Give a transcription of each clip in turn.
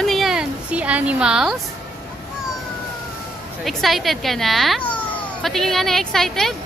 Ano yan? Sea animals? Excited ka na? Patingin nga na excited?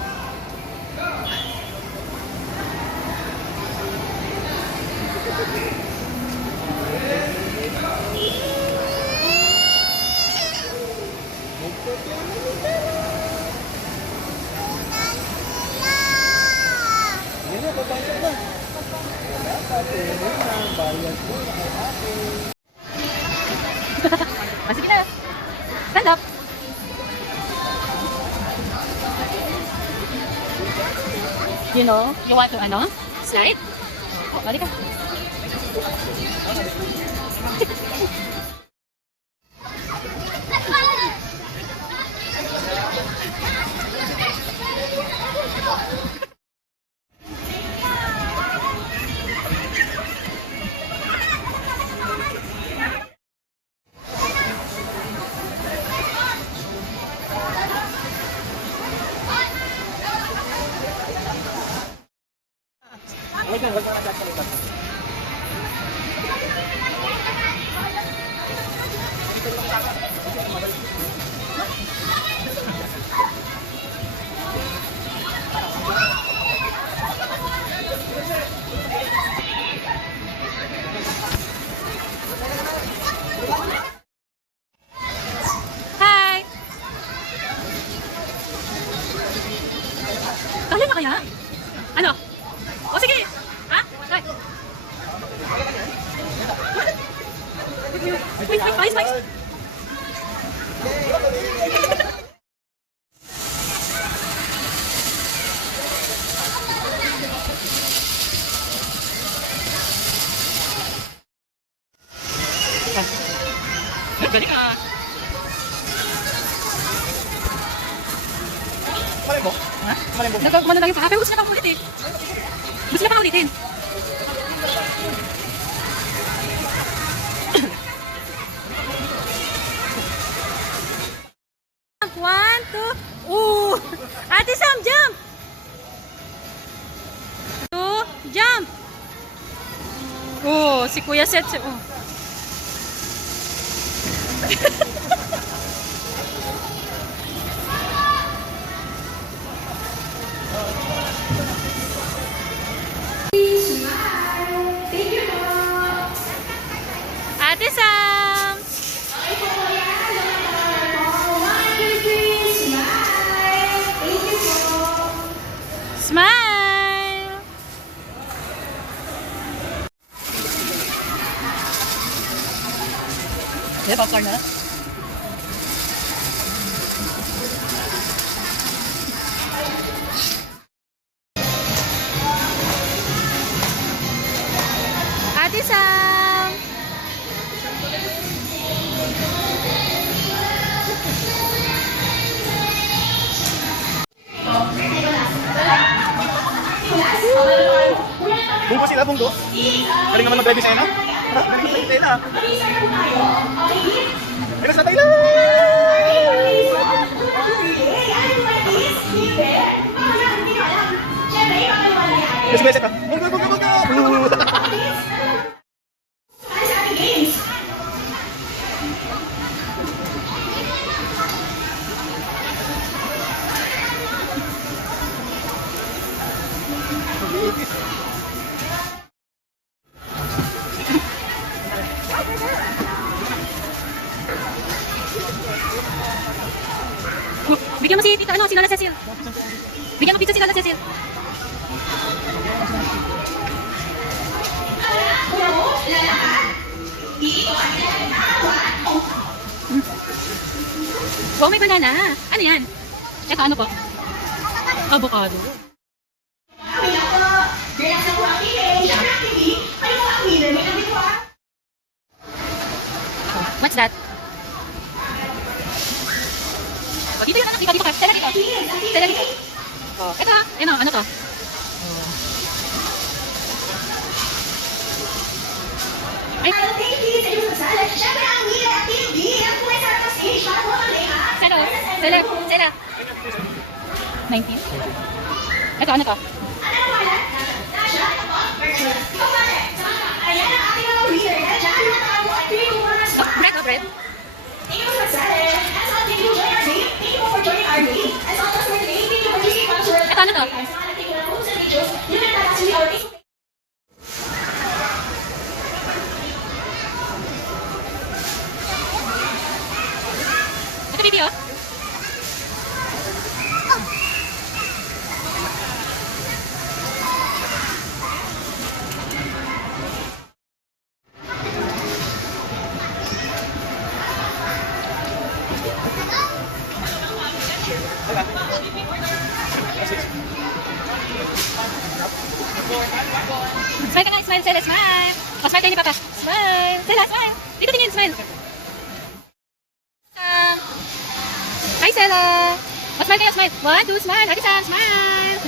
Sige na. Stand up. You know, you want to slide? Balik ka. Kaya na kaya? Ano? O sige! Ha? Right. Wait, guys. Galing ka! Malay mo? Ha? Malay mo? Nagkagumano lang yung paa, pero gusto niya pang ulit eh. Gusto niya pang ulitin. One, two, ooh! Ate Sam, jump! Two, jump! Oh, si Kuya Seth. Oh. Ate Sam! Smile! Yeah, popcorn na. Ate Sam! Bunggo sila, bunggo. Galing naman mag-drive sa'yo, no? Galing sa'yo na. Ay, nasa tayo lang! Mas beses ka. Bunggo! Bigyan mo si Tita, si Lola Cecil. Bigyan mo pizza si Lola Cecil. Wow, may banana. Ano yan? Eka, ano po? Avocado. What's that? Oh, dito yun, dito ka. Tela dito. Oh, ito, ano to? Ay, Sela. 19? Ito, ano to? Smile ka nga, smile, Stella, smile. O, smile kayo ni Papa. Smile. Stella, smile. Dito tingin, smile. Hi, Stella. O, smile kayo, smile. 1, 2, smile. Artisan, smile.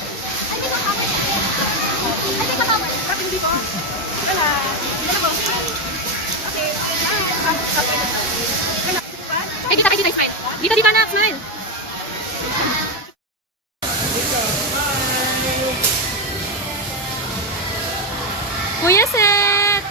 Eh, dito kayo, smile. Dito, dito anak, smile. Kuya Seth!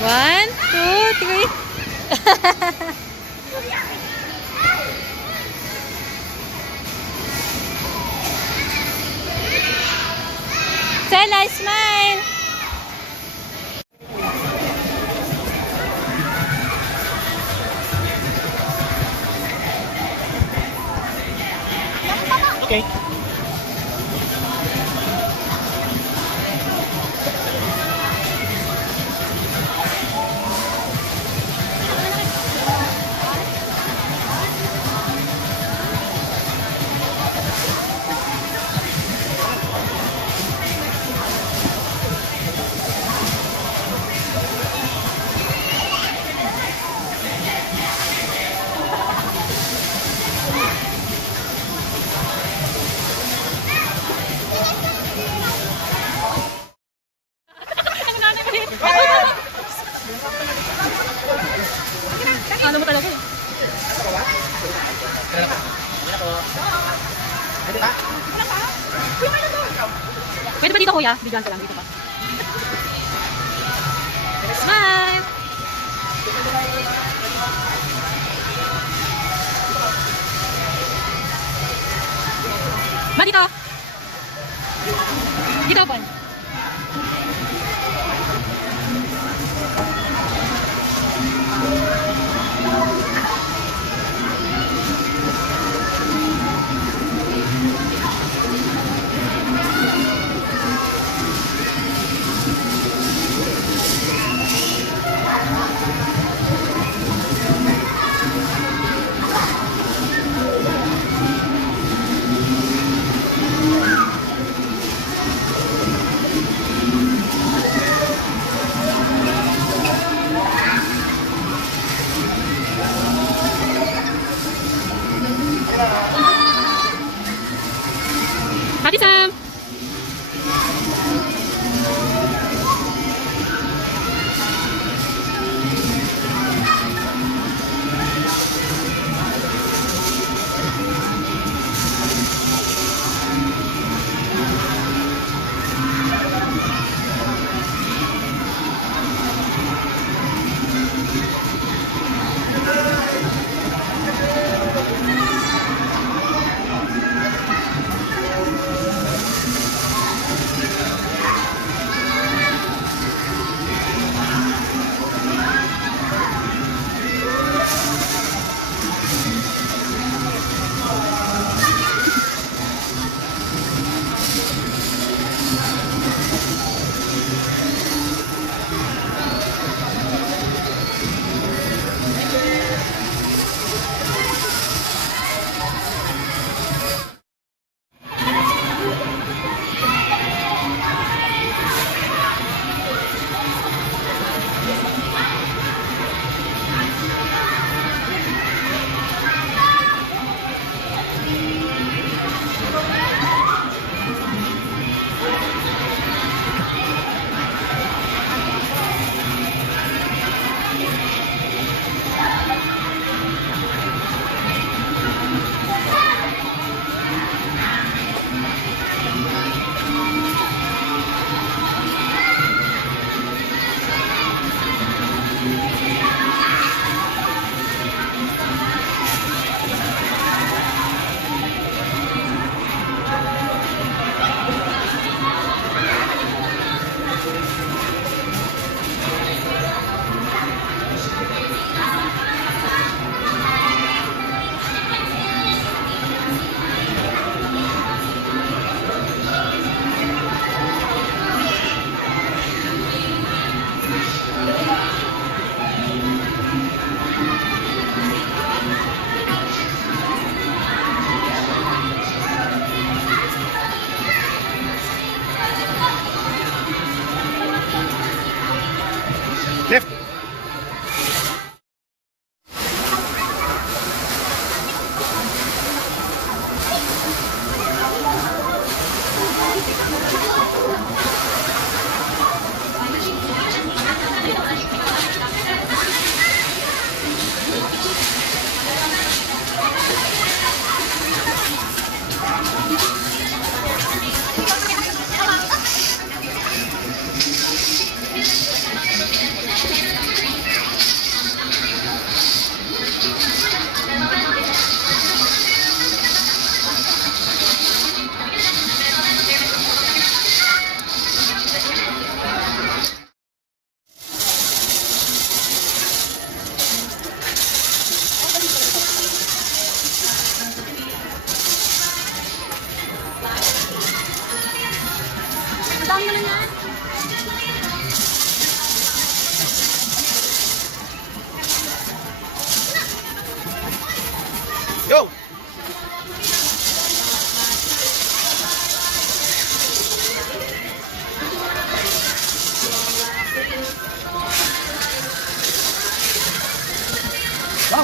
One, two, three. Stella, smile! Okay. Ano mo talaga? Pwede ba dito, kuya? Bigyan ka lang dito pa. Smile! Ba dito? Dito, Bon.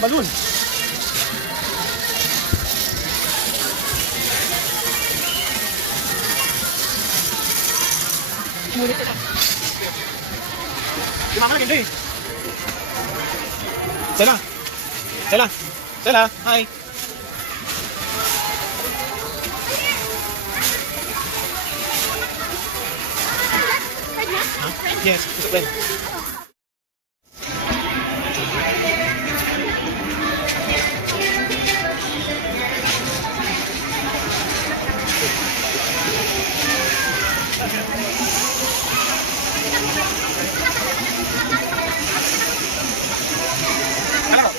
balloon. Ngunit ito. Si Mama nagindi. Stella. Stella. Stella, hi. Huh? Yes, it's a friend. Ano?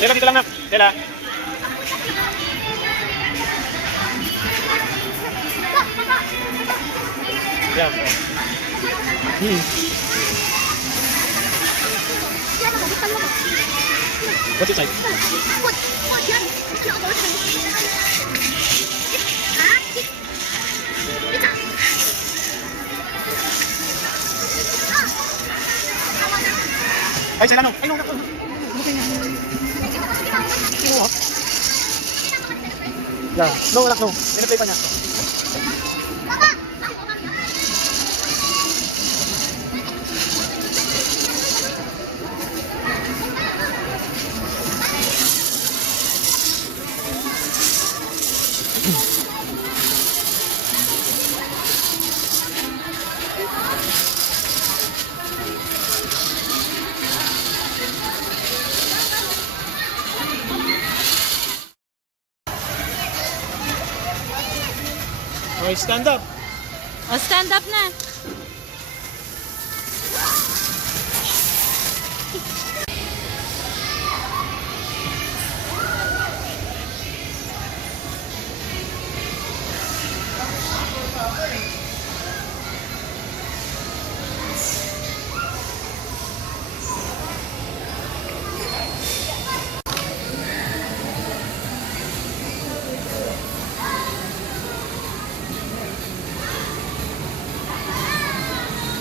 Stella, dito lang na. Stella. Yeah. What's inside? Ay, Stella, no. Ay, no, no. Yeah. No, wala, no. Pinaplay pa niya. Okay, stand up. O, stand up na.